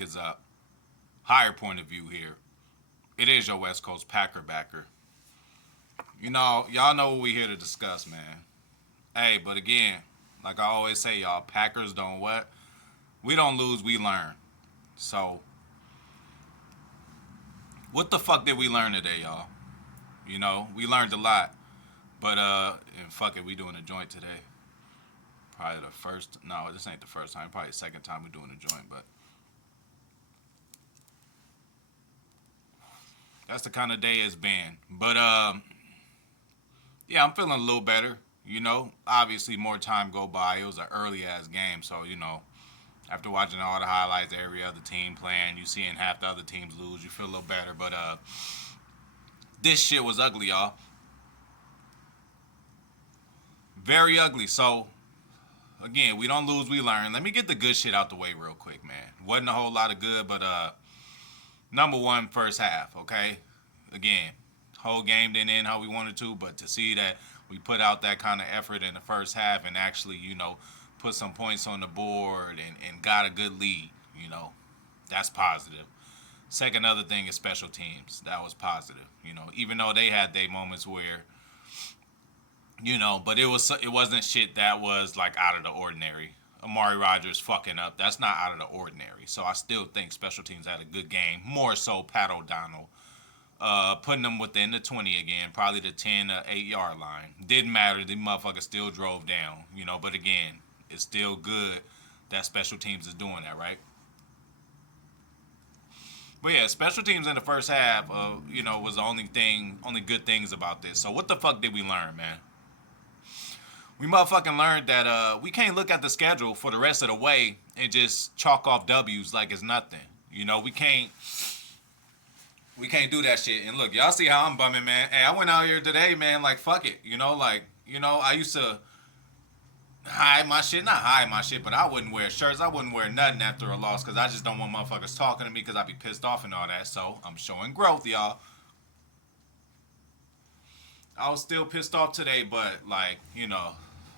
fuck is up? Higher point of view here. It is your West Coast Packer backer. Y'all know what we here to discuss, man. Hey, but again, like I always say, y'all, Packers don't what? We don't lose, we learn. So, what the fuck did we learn today, y'all? We learned a lot. But and fuck it, we doing a joint today. Probably the first. No, this ain't the first time. Probably the second time we doing a joint. But that's the kind of day it's been. But yeah, I'm feeling a little better. Obviously more time go by. It was an early ass game, so after watching all the highlights, every other team playing, you seeing half the other teams lose, you feel a little better. But this shit was ugly, y'all. Very ugly. So again, we don't lose, we learn. Let me get the good shit out the way real quick, man. Wasn't a whole lot of good, but number one, first half, okay? Again, whole game didn't end how we wanted to, but to see that we put out that kind of effort in the first half and actually, put some points on the board and got a good lead, that's positive. Second other thing is special teams. That was positive, even though they had their moments where but it wasn't shit that was like out of the ordinary. Amari Rodgers fucking up. That's not out of the ordinary. So I still think special teams had a good game. More so Pat O'Donnell. Putting them within the 20 again, probably the 10 or 8 yard line. Didn't matter. The motherfucker still drove down. But again, it's still good that special teams is doing that, right? But yeah, special teams in the first half, was the only good things about this. So what the fuck did we learn, man? We motherfucking learned that we can't look at the schedule for the rest of the way and just chalk off W's like it's nothing. We can't do that shit. And look, y'all see how I'm bumming, man. Hey, I went out here today, man, like fuck it. I used to hide my shit, not hide my shit, but I wouldn't wear shirts. I wouldn't wear nothing after a loss because I just don't want motherfuckers talking to me because I'd be pissed off and all that. So I'm showing growth, y'all. I was still pissed off today, but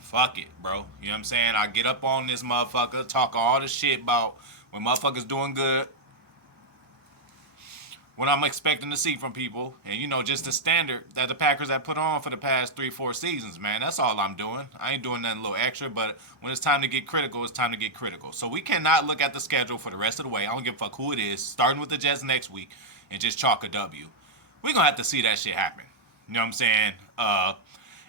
fuck it, bro. You know what I'm saying? I get up on this motherfucker, talk all the shit about when motherfuckers doing good, what I'm expecting to see from people, and just the standard that the Packers have put on for the past 3-4 seasons, man. That's all I'm doing. I ain't doing nothing a little extra, but when it's time to get critical, it's time to get critical. So we cannot look at the schedule for the rest of the way. I don't give a fuck who it is, starting with the Jets next week, and just chalk a W. We're gonna have to see that shit happen. You know what I'm saying?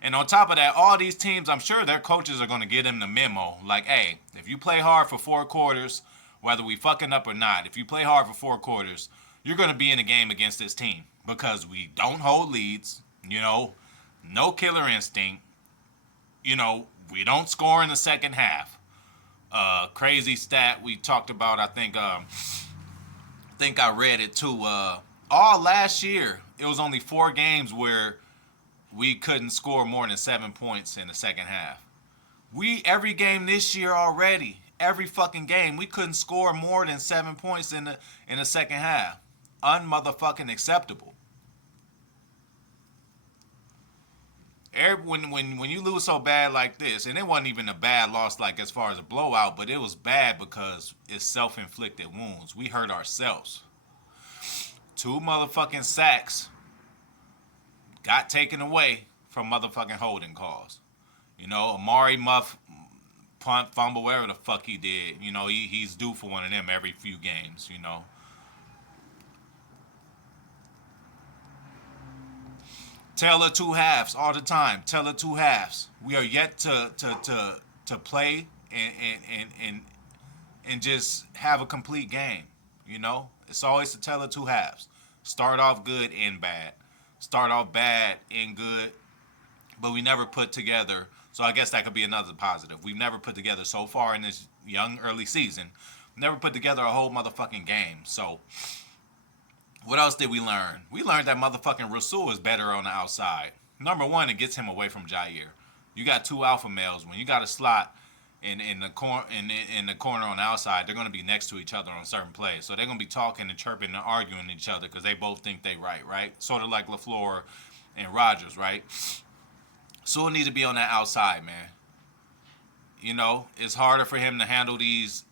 And on top of that, all these teams, I'm sure their coaches are going to get them the memo. Like, hey, if you play hard for 4 quarters, whether we fucking up or not, if you play hard for 4 quarters, you're going to be in a game against this team because we don't hold leads, no killer instinct, we don't score in the second half. Crazy stat we talked about, I think I read it too. All last year, it was only 4 games where we couldn't score more than 7 points in the second half. Every game this year already, every fucking game, we couldn't score more than 7 points in the second half. Unmotherfucking acceptable. When you lose so bad like this, and it wasn't even a bad loss like as far as a blowout, but it was bad because it's self-inflicted wounds. We hurt ourselves. 2 motherfucking sacks got taken away from motherfucking holding calls. Amari Muff punt, fumble, whatever the fuck he did. He's due for one of them every few games. Tell of 2 halves all the time. Tell of 2 halves. We are yet to play and just have a complete game. It's always a tell of 2 halves. Start off good, end bad. Start off bad, end good. But we never put together. So I guess that could be another positive. We've never put together so far in this young early season. Never put together a whole motherfucking game. So what else did we learn? We learned that motherfucking Rasul is better on the outside. Number one, it gets him away from Jair. You got 2 alpha males. When you got a slot in the corner on the outside, they're going to be next to each other on certain plays. So they're going to be talking and chirping and arguing each other because they both think they right? Sort of like LaFleur and Rodgers, right? So it needs to be on that outside, man. it's harder for him to handle these,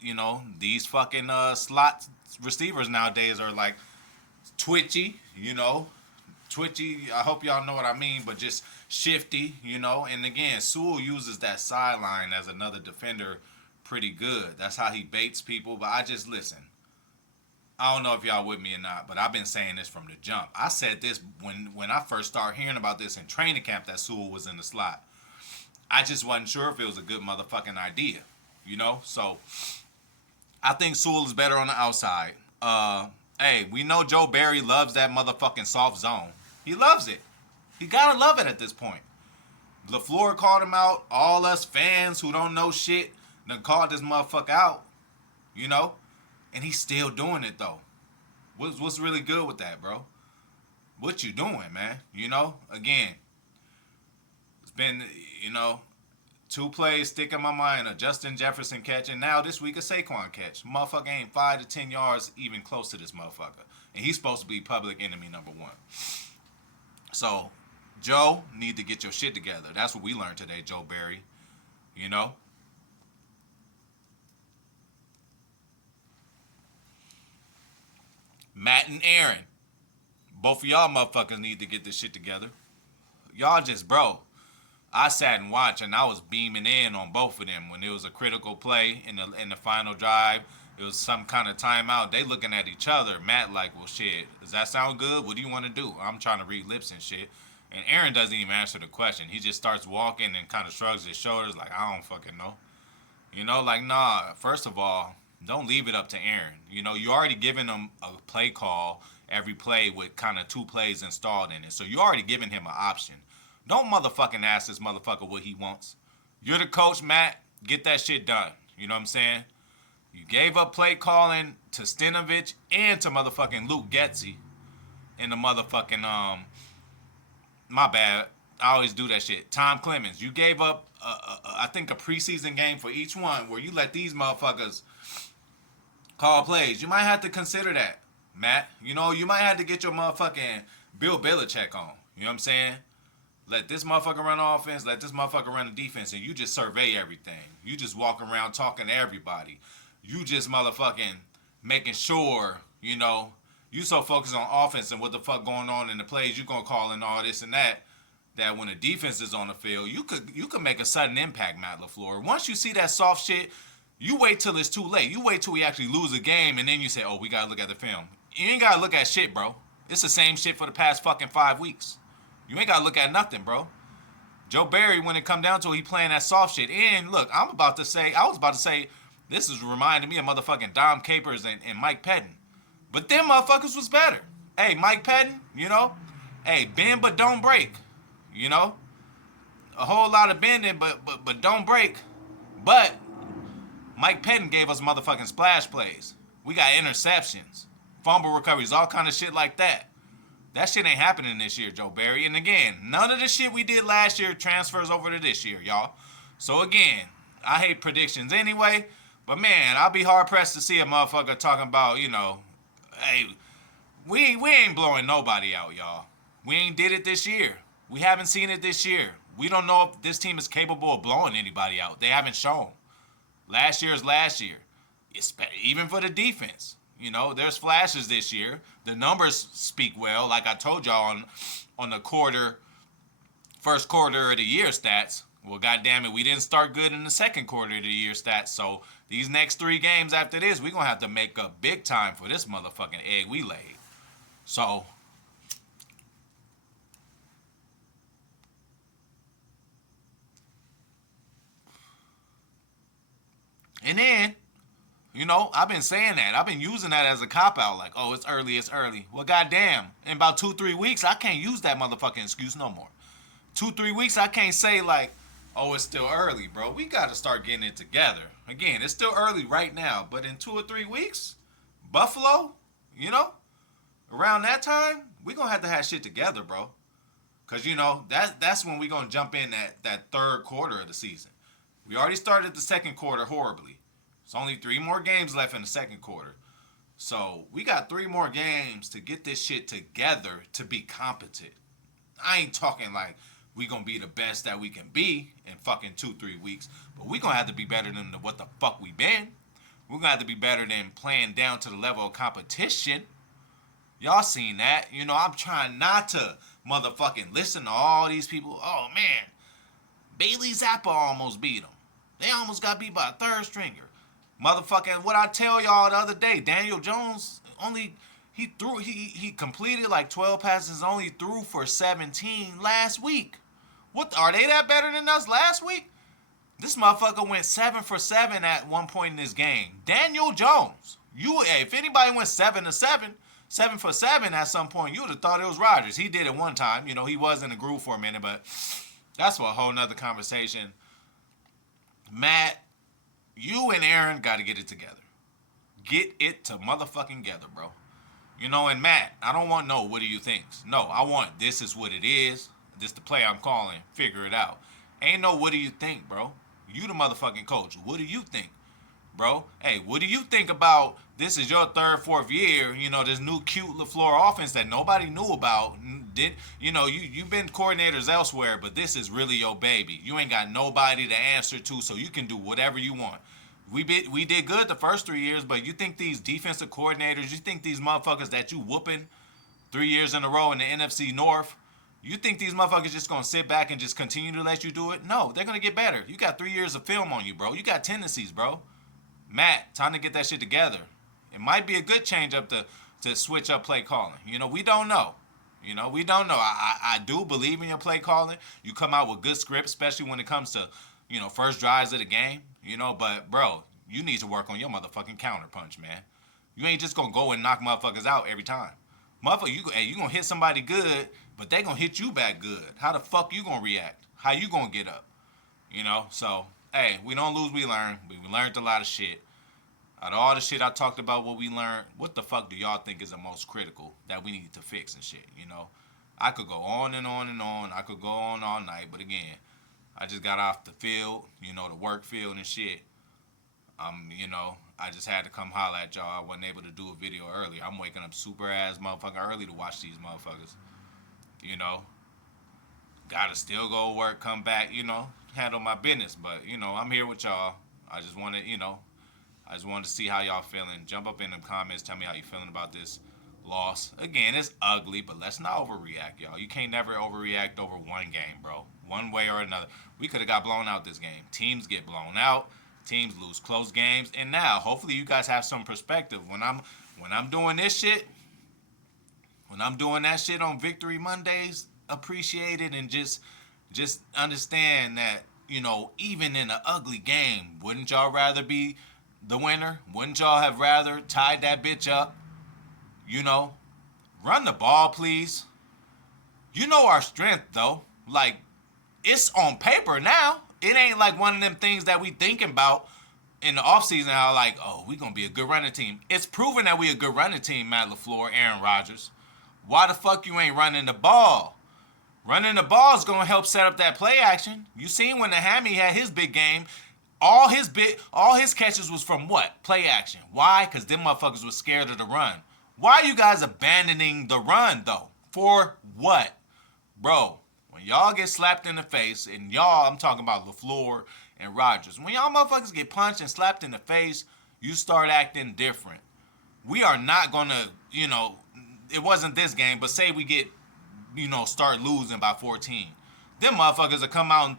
these fucking slot receivers nowadays are like twitchy, twitchy. I hope y'all know what I mean, but just shifty, And again, Sewell uses that sideline as another defender pretty good. That's how he baits people. But I just listen. I don't know if y'all with me or not, but I've been saying this from the jump. I said this when I first started hearing about this in training camp that Sewell was in the slot. I just wasn't sure if it was a good motherfucking idea, So I think Sewell is better on the outside. Hey, we know Joe Barry loves that motherfucking soft zone. He loves it. He gotta love it at this point. LaFleur called him out. All us fans who don't know shit done called this motherfucker out, and he's still doing it though. What's really good with that, bro? What you doing, man? Again, it's been, 2 plays stick in my mind: a Justin Jefferson catch, and now this week a Saquon catch. Motherfucker ain't 5 to 10 yards even close to this motherfucker, and he's supposed to be public enemy number 1. So, Joe, need to get your shit together. That's what we learned today, Joe Barry. Matt and Aaron, both of y'all motherfuckers need to get this shit together. Y'all just, bro, I sat and watched, and I was beaming in on both of them when it was a critical play in the final drive. It was some kind of timeout. They looking at each other. Matt like, well, shit, does that sound good? What do you want to do? I'm trying to read lips and shit. And Aaron doesn't even answer the question. He just starts walking and kind of shrugs his shoulders like, I don't fucking know. Nah, first of all, don't leave it up to Aaron. You already given him a play call every play with kind of 2 plays installed in it. So you already given him an option. Don't motherfucking ask this motherfucker what he wants. You're the coach, Matt. Get that shit done. You know what I'm saying? You gave up play calling to Stinovich and to motherfucking Luke Getsy in the motherfucking, my bad. I always do that shit. Tom Clemens. You gave up, I think, a preseason game for each one where you let these motherfuckers call plays. You might have to consider that, Matt. You might have to get your motherfucking Bill Belichick on. You know what I'm saying? Let this motherfucker run offense, let this motherfucker run the defense, and you just survey everything. You just walk around talking to everybody. You just motherfucking making sure, you so focused on offense and what the fuck going on in the plays, you gonna call in all this and that when the defense is on the field, you could make a sudden impact, Matt LaFleur. Once you see that soft shit, you wait till it's too late. You wait till we actually lose a game, and then you say, oh, we gotta look at the film. You ain't gotta look at shit, bro. It's the same shit for the past fucking 5 weeks. You ain't gotta look at nothing, bro. Joe Barry, when it come down to it, he playing that soft shit. And look, I was about to say, this is reminding me of motherfucking Dom Capers and Mike Pettin. But them motherfuckers was better. Hey, Mike Pettin, hey, bend but don't break. A whole lot of bending, but don't break. But Mike Pettin gave us motherfucking splash plays. We got interceptions, fumble recoveries, all kind of shit like that. That shit ain't happening this year, Joe Barry. And again, none of the shit we did last year transfers over to this year, y'all. So again, I hate predictions anyway. But man, I'll be hard pressed to see a motherfucker talking about, hey, we ain't blowing nobody out, y'all. We ain't did it this year. We haven't seen it this year. We don't know if this team is capable of blowing anybody out. They haven't shown. Last year is last year. Even for the defense. There's flashes this year. The numbers speak well. Like I told y'all on the first quarter of the year stats. Well, goddamn it, we didn't start good in the second quarter of the year stats. So these next 3 games after this, we're going to have to make up big time for this motherfucking egg we laid. So, and then, I've been saying that. I've been using that as a cop-out. Like, oh, it's early. Well, goddamn, in about 2-3 weeks, I can't use that motherfucking excuse no more. 2-3 weeks, I can't say like, oh, it's still early, bro. We got to start getting it together. Again, it's still early right now, but in 2 or 3 weeks, Buffalo, around that time, we going to have shit together, bro. Because, that's when we going to jump in that third quarter of the season. We already started the second quarter horribly. There's only 3 more games left in the second quarter. So we got 3 more games to get this shit together to be competent. I ain't talking like we gonna be the best that we can be in fucking 2-3 weeks. But we gonna have to be better than what the fuck we been. We're gonna have to be better than playing down to the level of competition. Y'all seen that? I'm trying not to motherfucking listen to all these people. Oh man, Bailey Zappa almost beat him. They almost got beat by a third stringer. Motherfucking what I tell y'all the other day, Daniel Jones he completed like 12 passes, only threw for 17 last week. What are they that better than us last week? This motherfucker went 7 for 7 at one point in this game. Daniel Jones. If anybody went 7 to 7, 7 for 7 at some point, you would have thought it was Rodgers. He did it one time. He was in the groove for a minute, but that's for a whole nother conversation. Matt, you and Aaron got to get it together. Get it to motherfucking together, bro. And Matt, I don't want no what do you think. No, I want this is what it is. This the play I'm calling. Figure it out. Ain't no what do you think, bro. You the motherfucking coach. What do you think, bro? Hey, what do you think about this is your third, fourth year, this new cute LaFleur offense that nobody knew about. You've been coordinators elsewhere, but this is really your baby. You ain't got nobody to answer to, so you can do whatever you want. We did good the first 3 years, but you think these defensive coordinators, you think these motherfuckers that you whooping 3 years in a row in the NFC North, you think these motherfuckers just going to sit back and just continue to let you do it? No, they're going to get better. You got 3 years of film on you, bro. You got tendencies, bro. Matt, time to get that shit together. It might be a good change up to switch up play calling. We don't know. We don't know. I do believe in your play calling. You come out with good scripts, especially when it comes to, first drives of the game. But, bro, you need to work on your motherfucking counter punch, man. You ain't just going to go and knock motherfuckers out every time. Motherfucker, you going to hit somebody good, but they going to hit you back good. How the fuck you going to react? How you going to get up? So, hey, we don't lose, we learn. We learned a lot of shit. Out of all the shit I talked about, what we learned, what the fuck do y'all think is the most critical that we need to fix and shit, I could go on and on and on. I could go on all night, but again, I just got off the field, the work field and shit. I just had to come holler at y'all. I wasn't able to do a video earlier. I'm waking up super ass motherfucking early to watch these motherfuckers. Gotta still go work, come back, handle my business. But, I'm here with y'all. I just wanted to see how y'all feeling. Jump up in the comments. Tell me how you feeling about this loss. Again, it's ugly, but let's not overreact, y'all. You can't never overreact over one game, bro. One way or another. We could have got blown out this game. Teams get blown out. Teams lose close games. And now, hopefully you guys have some perspective. When I'm doing this shit, when I'm doing that shit on Victory Mondays, appreciate it and just understand that, even in an ugly game, wouldn't y'all rather be the winner? Wouldn't y'all have rather tied that bitch up? Run the ball, please. Our strength, though. Like, it's on paper now. It ain't like one of them things that we thinking about in the offseason, how like, oh, we going to be a good running team. It's proven that we a good running team, Matt LaFleur, Aaron Rodgers. Why the fuck you ain't running the ball? Running the ball is going to help set up that play action. You seen when the Hammy had his big game, all his catches was from what? Play action. Why? Because them motherfuckers was scared of the run. Why are you guys abandoning the run, though? For what? Bro, when y'all get slapped in the face, and y'all, I'm talking about LaFleur and Rodgers, when y'all motherfuckers get punched and slapped in the face, you start acting different. We are not going to, it wasn't this game, but say we get, start losing by 14. Them motherfuckers will come out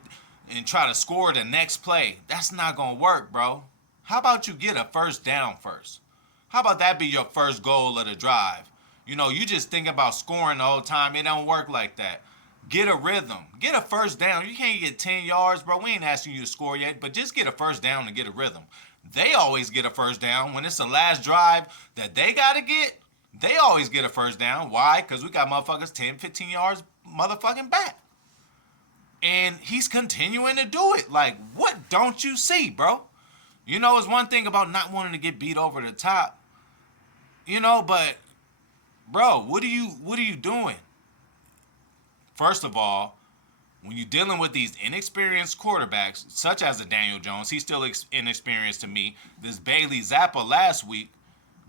and try to score the next play. That's not going to work, bro. How about you get a first down first? How about that be your first goal of the drive? You just think about scoring the whole time. It don't work like that. Get a rhythm. Get a first down. You can't get 10 yards, bro. We ain't asking you to score yet, but just get a first down and get a rhythm. They always get a first down. When it's the last drive that they got to get, they always get a first down. Why? Because we got motherfuckers 10, 15 yards motherfucking back. And he's continuing to do it. Like, what don't you see, bro? It's one thing about not wanting to get beat over the top. But, bro, what are you doing? First of all, when you're dealing with these inexperienced quarterbacks, such as a Daniel Jones, he's still inexperienced to me. This Bailey Zappa last week,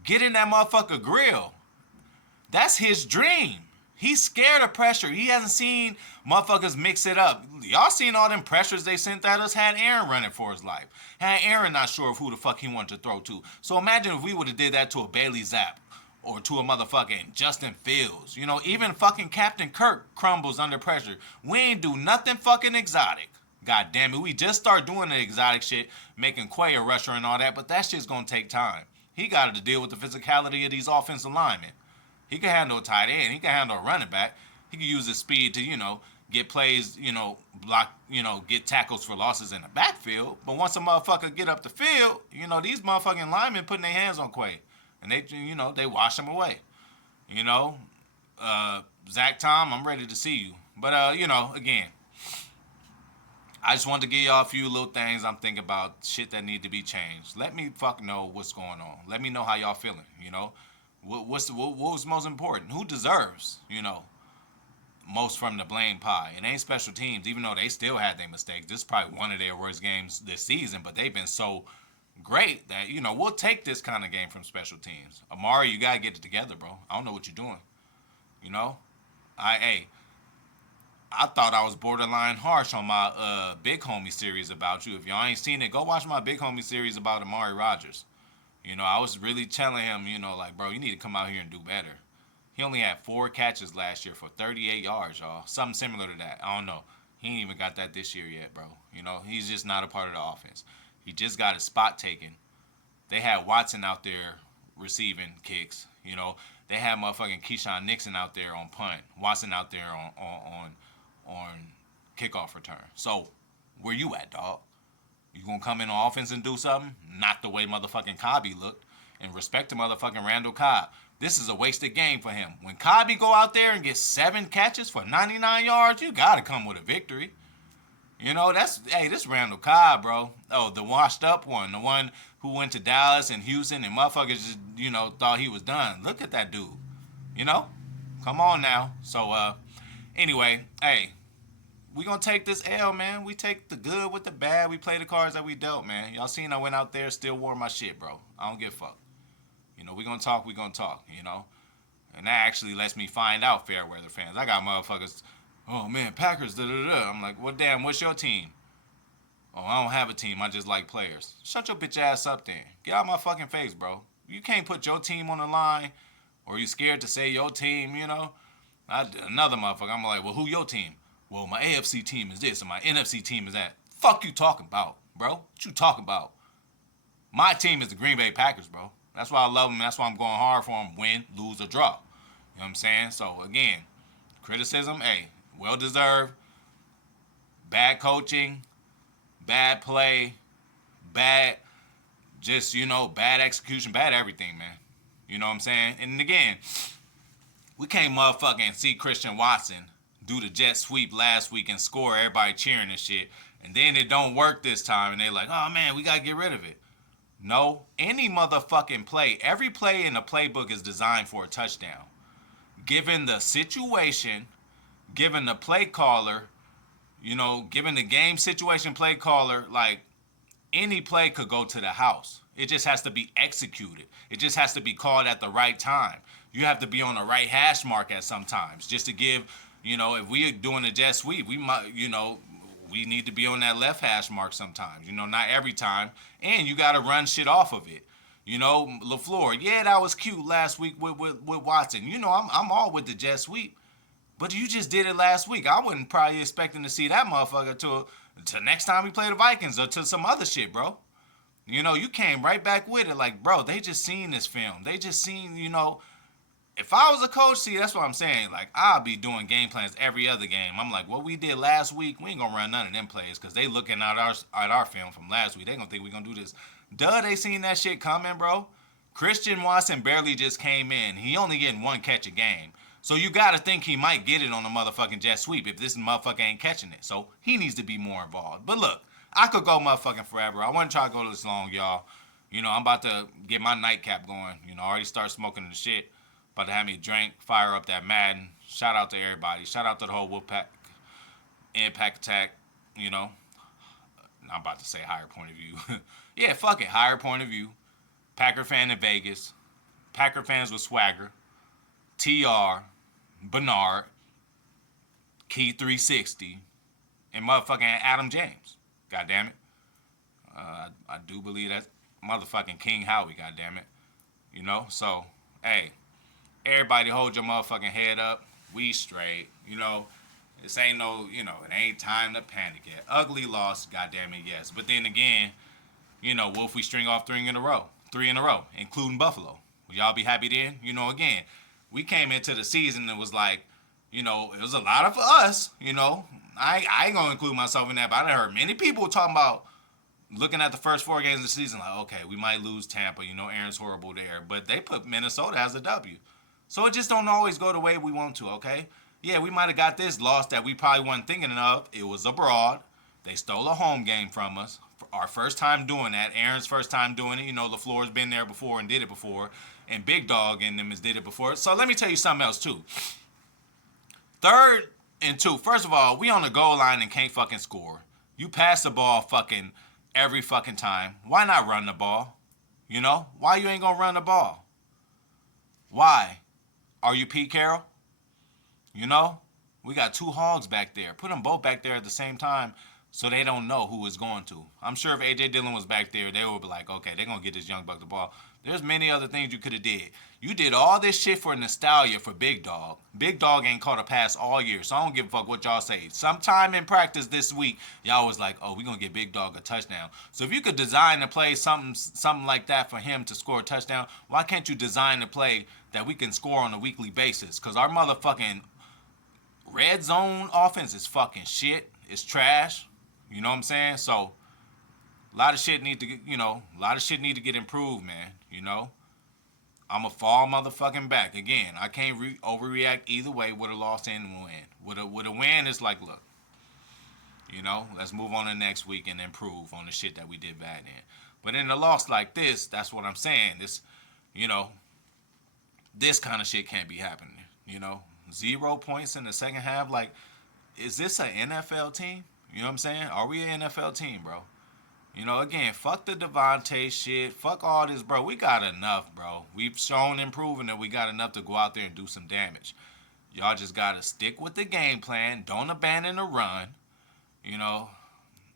get in that motherfucker grill. That's his dream. He's scared of pressure. He hasn't seen motherfuckers mix it up. Y'all seen all them pressures they sent at us? Had Aaron running for his life. Had Aaron not sure of who the fuck he wanted to throw to. So imagine if we would have did that to a Bailey Zapp or to a motherfucking Justin Fields. You know, even fucking Captain Kirk crumbles under pressure. We ain't do nothing fucking exotic. God damn it, we just start doing the exotic shit, making Quay a rusher and all that, but that shit's gonna take time. He got to deal with the physicality of these offensive linemen. He can handle a tight end. He can handle a running back. He can use his speed to, get plays, block, get tackles for losses in the backfield. But once a motherfucker get up the field, these motherfucking linemen putting their hands on Quay. And they wash him away. Zach Tom, I'm ready to see you. But, again, I just wanted to give y'all a few little things I'm thinking about, shit that need to be changed. Let me know what's going on. Let me know how y'all feeling, What's most important? Who deserves, most from the blame pie? It ain't special teams, even though they still had their mistakes. This is probably one of their worst games this season, but they've been so great that, we'll take this kind of game from special teams. Amari, you got to get it together, bro. I don't know what you're doing. I thought I was borderline harsh on my Big Homie series about you. If y'all ain't seen it, go watch my Big Homie series about Amari Rodgers. I was really telling him, bro, you need to come out here and do better. He only had 4 catches last year for 38 yards, y'all. Something similar to that. I don't know. He ain't even got that this year yet, bro. He's just not a part of the offense. He just got his spot taken. They had Watson out there receiving kicks. They had motherfucking Keyshawn Nixon out there on punt. Watson out there on kickoff return. So, where you at, dog? You gonna come in on offense and do something? Not the way motherfucking Cobby looked. And respect to motherfucking Randall Cobb. This is a wasted game for him. When Cobby go out there and get 7 catches for 99 yards, you gotta come with a victory. This Randall Cobb, bro. Oh, the washed up one. The one who went to Dallas and Houston and motherfuckers just, thought he was done. Look at that dude. Come on now. So, anyway, hey, we gonna take this L, man. We take the good with the bad. We play the cards that we dealt, man. Y'all seen I went out there, still wore my shit, bro. I don't give a fuck. We gonna talk, And that actually lets me find out, fair weather fans. I got motherfuckers, oh, man, Packers, da-da-da. I'm like, well, damn, what's your team? Oh, I don't have a team. I just like players. Shut your bitch ass up then. Get out of my fucking face, bro. You can't put your team on the line, or you scared to say your team, Another motherfucker, I'm like, well, who your team? Well, my AFC team is this, and my NFC team is that. Fuck you talking about, bro? What you talking about? My team is the Green Bay Packers, bro. That's why I love them. That's why I'm going hard for them, win, lose, or draw. You know what I'm saying? So, again, criticism, hey, well-deserved. Bad coaching, bad play, bad, bad execution, bad everything, man. You know what I'm saying? And, again, we can't motherfucking see Christian Watson do the jet sweep last week and score, everybody cheering and shit, and then it don't work this time, and they're like, oh, man, we got to get rid of it. No, any motherfucking play, every play in the playbook is designed for a touchdown. Given the situation, given the play caller, given the game situation play caller, like, any play could go to the house. It just has to be executed. It just has to be called at the right time. You have to be on the right hash mark at some times just to give, if we're doing a jet sweep, we might, we need to be on that left hash mark sometimes, not every time. And you got to run shit off of it. LaFleur, yeah, that was cute last week with Watson. I'm all with the jet sweep. But you just did it last week. I wasn't probably expecting to see that motherfucker to next time we play the Vikings or to some other shit, bro. You came right back with it. Like, bro, they just seen this film. They just seen, if I was a coach, see, that's what I'm saying. Like, I'll be doing game plans every other game. I'm like, what we did last week, we ain't going to run none of them plays because they looking at our film from last week. They going to think we going to do this. Duh, they seen that shit coming, bro. Christian Watson barely just came in. He only getting 1 catch a game. So you got to think he might get it on the motherfucking jet sweep if this motherfucker ain't catching it. So he needs to be more involved. But look, I could go motherfucking forever. I wasn't trying to go this long, y'all. I'm about to get my nightcap going. Already start smoking the shit. About to have me drink, fire up that Madden. Shout out to everybody. Shout out to the whole Wolfpack, Impact Attack, I'm about to say higher point of view. Yeah, fuck it, higher point of view. Packer fan in Vegas. Packer fans with swagger. TR. Bernard, Key 360, and motherfucking Adam James. God damn it. I do believe that's motherfucking King Howie. God damn it. You know, so hey, everybody hold your motherfucking head up. We straight. You know, this ain't no, it ain't time to panic yet. Ugly loss, goddamn it, yes. But then again, Wolf, we string off three in a row, including Buffalo. Will y'all be happy then? Again, we came into the season and was like, it was a lot of us. I ain't gonna include myself in that, but I done heard many people talking about looking at the first 4 games of the season, like, okay, we might lose Tampa. Aaron's horrible there, but they put Minnesota as a W. So it just don't always go the way we want to. Okay, yeah, we might have got this loss that we probably wasn't thinking of. It was abroad. They stole a home game from us. Our first time doing that. Aaron's first time doing it. LaFleur's been there before and did it before, and Big Dog and them has did it before. So let me tell you something else too. 3rd and 2. First of all, we on the goal line and can't fucking score. You pass the ball fucking every fucking time. Why not run the ball? Why you ain't gonna run the ball? Why? Are you Pete Carroll? We got 2 hogs back there. Put them both back there at the same time so they don't know who is going to. I'm sure if A.J. Dillon was back there, they would be like, okay, they're going to get this young buck the ball. There's many other things you could have did. You did all this shit for nostalgia for Big Dog. Big Dog ain't caught a pass all year, so I don't give a fuck what y'all say. Sometime in practice this week, y'all was like, oh, we're going to get Big Dog a touchdown. So if you could design a play, something like that for him to score a touchdown, why can't you design a play that we can score on a weekly basis? Because our motherfucking red zone offense is fucking shit. It's trash. You know what I'm saying? So a lot of shit need to get, get improved, man. I'm a fall motherfucking back. Again, I can't overreact either way with a loss and a win. With a win, it's like, look, let's move on to next week and improve on the shit that we did bad in. But in a loss like this, that's what I'm saying. This kind of shit can't be happening. 0 points in the second half. Like, is this an NFL team? You know what I'm saying? Are we an NFL team, bro? Again, fuck the davante shit. Fuck all this, bro. We got enough, bro. We've shown and proven that we got enough to go out there and do some damage. Y'all just got to stick with the game plan. Don't abandon the run. Yeah,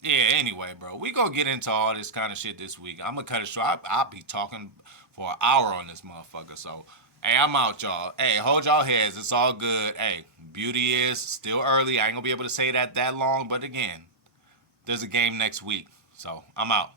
anyway, bro. We going to get into all this kind of shit this week. I'm going to cut it short. I'll be talking for an hour on this motherfucker. So, hey, I'm out, y'all. Hey, hold y'all heads. It's all good. Hey, beauty is still early. I ain't going to be able to say that long. But again, there's a game next week. So, I'm out.